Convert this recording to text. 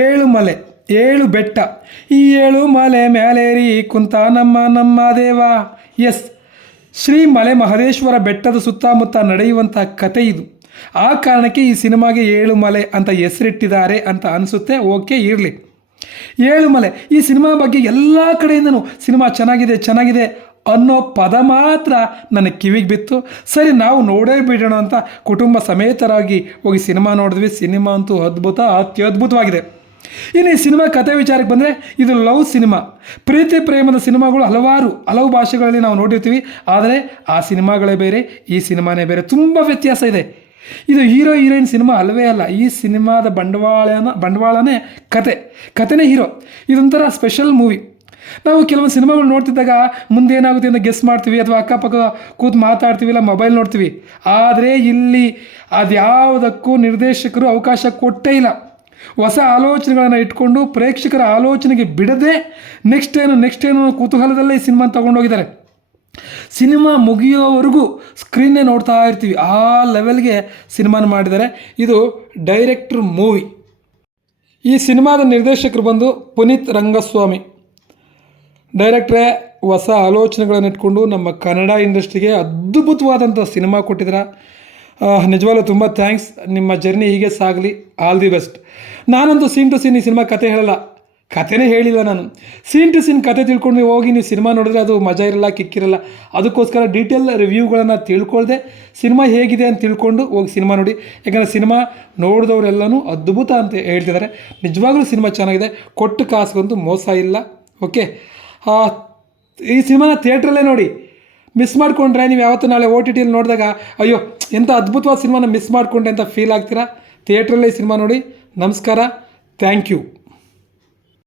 ಏಳು ಮಲೆ ಏಳು ಬೆಟ್ಟ ಈ ಏಳು ಮಲೆ ಮ್ಯಾಲೇರಿ ಕುಂತ ನಮ್ಮ ದೇವ. ಎಸ್, ಶ್ರೀ ಮಲೆ ಮಹದೇಶ್ವರ ಬೆಟ್ಟದ ಸುತ್ತಮುತ್ತ ನಡೆಯುವಂಥ ಕತೆ ಇದು. ಆ ಕಾರಣಕ್ಕೆ ಈ ಸಿನಿಮಾಗೆ ಏಳು ಮಲೆ ಅಂತ ಹೆಸರಿಟ್ಟಿದ್ದಾರೆ ಅಂತ ಅನಿಸುತ್ತೆ. ಓಕೆ, ಇರಲಿ. ಏಳು ಮಲೆ ಈ ಸಿನಿಮಾ ಬಗ್ಗೆ ಎಲ್ಲ ಕಡೆಯಿಂದನೂ ಸಿನಿಮಾ ಚೆನ್ನಾಗಿದೆ ಅನ್ನೋ ಪದ ಮಾತ್ರ ನನ್ನ ಕಿವಿಗೆ ಬಿತ್ತು. ಸರಿ, ನಾವು ನೋಡೇ ಬಿಡೋಣ ಅಂತ ಕುಟುಂಬ ಸಮೇತರಾಗಿ ಹೋಗಿ ಸಿನಿಮಾ ನೋಡಿದ್ವಿ. ಸಿನಿಮಾ ಅಂತೂ ಅತ್ಯದ್ಭುತವಾಗಿದೆ. ಇನ್ನು ಈ ಸಿನಿಮಾ ಕಥೆ ವಿಚಾರಕ್ಕೆ ಬಂದರೆ, ಇದು ಲವ್ ಸಿನಿಮಾ. ಪ್ರೀತಿ ಪ್ರೇಮದ ಸಿನಿಮಾಗಳು ಹಲವು ಭಾಷೆಗಳಲ್ಲಿ ನಾವು ನೋಡಿರ್ತೀವಿ. ಆದರೆ ಆ ಸಿನಿಮಾಗಳೇ ಬೇರೆ, ಈ ಸಿನಿಮಾನೇ ಬೇರೆ. ತುಂಬ ವ್ಯತ್ಯಾಸ ಇದೆ. ಇದು ಹೀರೋ ಹೀರೋಯಿನ್ ಸಿನಿಮಾ ಅಲ್ಲವೇ ಅಲ್ಲ. ಈ ಸಿನಿಮಾದ ಬಂಡವಾಳನೇ ಕತೆನೇ ಹೀರೋ. ಇದೊಂಥರ ಸ್ಪೆಷಲ್ ಮೂವಿ. ನಾವು ಕೆಲವೊಂದು ಸಿನಿಮಾಗಳು ನೋಡ್ತಿದ್ದಾಗ ಮುಂದೇನಾಗುತ್ತೆ ಅಂತ ಗೆಸ್ ಮಾಡ್ತೀವಿ, ಅಥವಾ ಅಕ್ಕಪಕ್ಕ ಕೂತು ಮಾತಾಡ್ತೀವಿ, ಇಲ್ಲ ಮೊಬೈಲ್ ನೋಡ್ತೀವಿ. ಆದರೆ ಇಲ್ಲಿ ಅದ್ಯಾವುದಕ್ಕೂ ನಿರ್ದೇಶಕರು ಅವಕಾಶ ಕೊಟ್ಟೇ ಇಲ್ಲ. ಹೊಸ ಆಲೋಚನೆಗಳನ್ನು ಇಟ್ಕೊಂಡು ಪ್ರೇಕ್ಷಕರ ಆಲೋಚನೆಗೆ ಬಿಡದೆ ನೆಕ್ಸ್ಟ್ ಏನು ಕುತೂಹಲದಲ್ಲೇ ಈ ಸಿನಿಮಾ ತೊಗೊಂಡೋಗಿದ್ದಾರೆ. ಸಿನಿಮಾ ಮುಗಿಯೋವರೆಗೂ ಸ್ಕ್ರೀನ್ನೇ ನೋಡ್ತಾ ಇರ್ತೀವಿ. ಆ ಲೆವೆಲ್ಗೆ ಸಿನಿಮಾನ ಮಾಡಿದ್ದಾರೆ. ಇದು ಡೈರೆಕ್ಟ್ರ್ ಮೂವಿ. ಈ ಸಿನಿಮಾದ ನಿರ್ದೇಶಕರು ಬಂದು ಪುನೀತ್ ರಂಗಸ್ವಾಮಿ. ಡೈರೆಕ್ಟ್ರೇ ಹೊಸ ಆಲೋಚನೆಗಳನ್ನು ಇಟ್ಕೊಂಡು ನಮ್ಮ ಕನ್ನಡ ಇಂಡಸ್ಟ್ರಿಗೆ ಅದ್ಭುತವಾದಂಥ ಸಿನಿಮಾ ಕೊಟ್ಟಿದ್ದೀರ. ನಿಜವಾಗ್ಲೂ ತುಂಬ ಥ್ಯಾಂಕ್ಸ್. ನಿಮ್ಮ ಜರ್ನಿ ಹೀಗೆ ಸಾಗಲಿ. All the best. ನಾನಂತೂ ಸೀನ್ ಟು ಸೀನ್ ಈ ಸಿನಿಮಾ ಕತೆ ಹೇಳಲ್ಲ, ಕತೆನೇ ಹೇಳಿಲ್ಲ ನಾನು. ಸೀನ್ ಟು ಸೀನ್ ಕತೆ ತಿಳ್ಕೊಂಡು ಹೋಗಿ ನೀವು ಸಿನಿಮಾ ನೋಡಿದ್ರೆ ಅದು ಮಜಾ ಇರಲ್ಲ, ಕಿಕ್ಕಿರಲ್ಲ. ಅದಕ್ಕೋಸ್ಕರ ಡೀಟೇಲ್ ರಿವ್ಯೂಗಳನ್ನು ತಿಳ್ಕೊಳ್ದೆ ಸಿನಿಮಾ ಹೇಗಿದೆ ಅಂತ ತಿಳ್ಕೊಂಡು ಹೋಗಿ ಸಿನಿಮಾ ನೋಡಿ. ಯಾಕಂದರೆ ಸಿನಿಮಾ ನೋಡಿದವರೆಲ್ಲನೂ ಅದ್ಭುತ ಅಂತ ಹೇಳ್ತಿದ್ದಾರೆ. ನಿಜವಾಗ್ಲೂ ಸಿನಿಮಾ ಚೆನ್ನಾಗಿದೆ. ಕೊಟ್ಟು ಕಾಸಿಗಂತೂ ಮೋಸ ಇಲ್ಲ. ಓಕೆ, ಈ ಸಿನಿಮಾನ ಥಿಯೇಟ್ರಲ್ಲೇ ನೋಡಿ. ಮಿಸ್ ಮಾಡಿಕೊಂಡ್ರೆ ನೀವು ಯಾವತ್ತೂ ನಾಳೆ OTT ನೋಡಿದಾಗ ಅಯ್ಯೋ ಎಂಥ ಅದ್ಭುತವಾದ ಸಿನಿಮಾನ ಮಿಸ್ ಮಾಡಿಕೊಂಡೆ ಅಂತ ಫೀಲ್ ಆಗ್ತೀರಾ. ಥಿಯೇಟ್ರಲ್ಲೇ ಈ ಸಿನಿಮಾ ನೋಡಿ. ನಮಸ್ಕಾರ, ಥ್ಯಾಂಕ್ ಯು.